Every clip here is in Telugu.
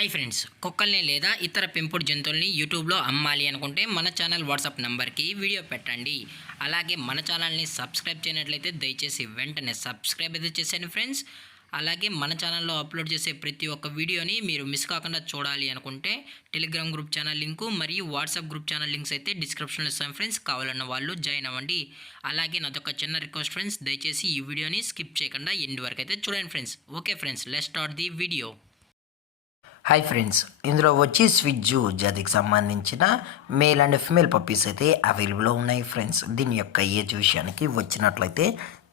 హాయ్ ఫ్రెండ్స్, కుక్కల్ని లేదా ఇతర పెంపుడు జంతువుల్ని యూట్యూబ్లో అమ్మాలి అనుకుంటే మన ఛానల్ వాట్సాప్ నెంబర్కి వీడియో పెట్టండి. అలాగే మన ఛానల్ని సబ్స్క్రైబ్ చేయనట్లయితే దయచేసి వెంటనే సబ్స్క్రైబ్ అయితే చేసేయండి ఫ్రెండ్స్. అలాగే మన ఛానల్లో అప్లోడ్ చేసే ప్రతి ఒక్క వీడియోని మీరు మిస్ కాకుండా చూడాలి అనుకుంటే టెలిగ్రామ్ గ్రూప్ ఛానల్ లింకు మరియు వాట్సాప్ గ్రూప్ ఛానల్ లింక్స్ అయితే డిస్క్రిప్షన్లో ఇస్తాను ఫ్రెండ్స్. కావాలన్న వాళ్ళు జాయిన్ అవ్వండి. అలాగే నాదొక చిన్న రిక్వెస్ట్ ఫ్రెండ్స్, దయచేసి ఈ వీడియోని స్కిప్ చేయకుండా ఎండ్ వరకు అయితే చూడండి friends. Okay friends, let's start the video. Hi friends, ఇందులో వచ్చి స్విజ్జు జాతికి సంబంధించిన మేల్ అండ్ ఫిమేల్ పప్పీస్ అయితే అవైలబుల్లో ఉన్నాయి ఫ్రెండ్స్. దీని యొక్క ఏజ్ విషయానికి వచ్చినట్లయితే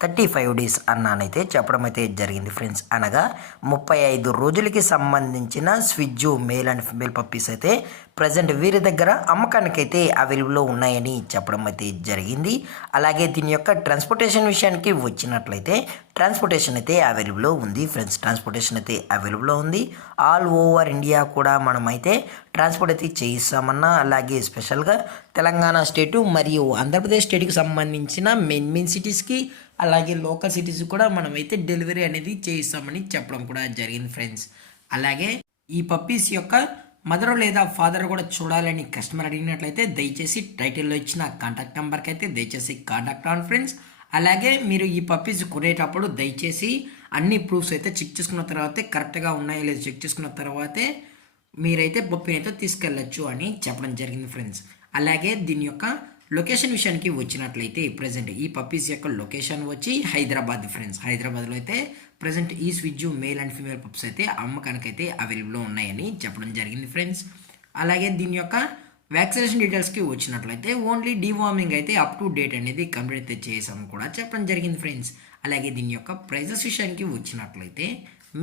35 డేస్ అన్నానైతే చెప్పడం అయితే జరిగింది ఫ్రెండ్స్. అనగా 35 రోజులకి సంబంధించిన స్విజ్జు మేల్ అండ్ ఫిమేల్ పప్పీస్ అయితే ప్రజెంట్ వీరి దగ్గర అమ్మకానికి అయితే అవైలబుల్లో ఉన్నాయని చెప్పడం అయితే జరిగింది. అలాగే దీని యొక్క ట్రాన్స్పోర్టేషన్ విషయానికి వచ్చినట్లయితే ట్రాన్స్పోర్టేషన్ అయితే అవైలబుల్లో ఉంది ఫ్రెండ్స్. ట్రాన్స్పోర్టేషన్ అయితే అవైలబుల్లో ఉంది. ఆల్ ఓవర్ ఇండియా కూడా మనమైతే ట్రాన్స్పోర్ట్ అయితే చేయిస్తామన్నా, అలాగే స్పెషల్గా తెలంగాణ స్టేటు మరియు ఆంధ్రప్రదేశ్ స్టేట్కి సంబంధించిన మెయిన్ సిటీస్కి అలాగే లోకల్ సిటీస్ కూడా మనమైతే డెలివరీ అనేది చేయిస్తామని చెప్పడం కూడా జరిగింది ఫ్రెండ్స్. అలాగే ఈ పప్పీస్ యొక్క మదర్ లేదా ఫాదర్ కూడా చూడాలని కస్టమర్ అడిగినట్లయితే దయచేసి టైటిల్లో ఇచ్చిన కాంటాక్ట్ నెంబర్కి అయితే దయచేసి కాంటాక్ట్ అవ్వండి ఫ్రెండ్స్. అలాగే మీరు ఈ పప్పీస్ కొనేటప్పుడు దయచేసి అన్ని ప్రూఫ్స్ అయితే చెక్ చేసుకున్న తర్వాతే కరెక్ట్గా ఉన్నాయో లేదో చెక్ చేసుకున్న తర్వాతే మీరైతే పప్పీని అయితే తీసుకెళ్ళచ్చు అని చెప్పడం జరిగింది ఫ్రెండ్స్. అలాగే దీని యొక్క లొకేషన్ విషయానికి వచ్చినట్లయితే ప్రజెంట్ ఈ పప్పీస్ యొక్క లొకేషన్ వచ్చి హైదరాబాద్ ఫ్రెండ్స్. హైదరాబాద్లో అయితే ప్రజెంట్ ఈ స్విజ్జు మేల్ అండ్ ఫీమేల్ పప్స్ అయితే అమ్మకానికి అయితే అవైలబుల్లో ఉన్నాయని చెప్పడం జరిగింది ఫ్రెండ్స్. అలాగే దీని యొక్క వ్యాక్సినేషన్ డీటెయిల్స్కి వచ్చినట్లయితే ఓన్లీ డీవార్మింగ్ అయితే అప్ టు డేట్ అనేది కంప్లీట్ అయితే చేసామని కూడా చెప్పడం జరిగింది ఫ్రెండ్స్. అలాగే దీని యొక్క ప్రైజెస్ విషయానికి వచ్చినట్లయితే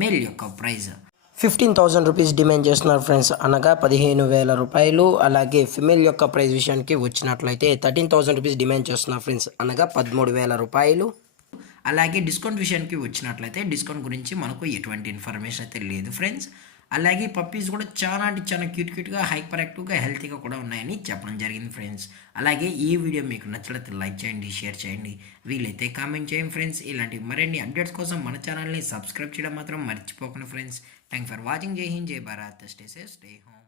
మేల్ యొక్క ప్రైజ్ 15,000 రూపీస్ డిమాండ్ చేస్తున్నారు ఫ్రెండ్స్, అనగా 15,000 రూపాయలు. అలాగే ఫిమేల్ యొక్క ప్రైస్ విషయానికి వచ్చినట్లయితే 13,000 రూపీస్ డిమాండ్ చేస్తున్నారు ఫ్రెండ్స్, అనగా 13,000 రూపాయలు. అలాగే డిస్కౌంట్ విషయానికి వచ్చినట్లయితే డిస్కౌంట్ గురించి మనకు ఎటువంటి ఇన్ఫర్మేషన్ అయితే లేదు ఫ్రెండ్స్. అలాగే పప్పీస్ కూడా చాలా అంటే చాలా క్యూట్గా హైపర్ యాక్టివ్గా హెల్తీగా కూడా ఉన్నాయని చెప్పడం జరిగింది ఫ్రెండ్స్. అలాగే ఈ వీడియో మీకు నచ్చినట్లయితే లైక్ చేయండి, షేర్ చేయండి, వీలైతే కామెంట్ చేయండి ఫ్రెండ్స్. ఇలాంటి మరిన్ని అప్డేట్స్ కోసం మన ఛానల్ని సబ్స్క్రైబ్ చేయడం మాత్రం మర్చిపోకండి ఫ్రెండ్స్. Thank for watching. జై హింద్, జై Bharat, stay safe, stay home.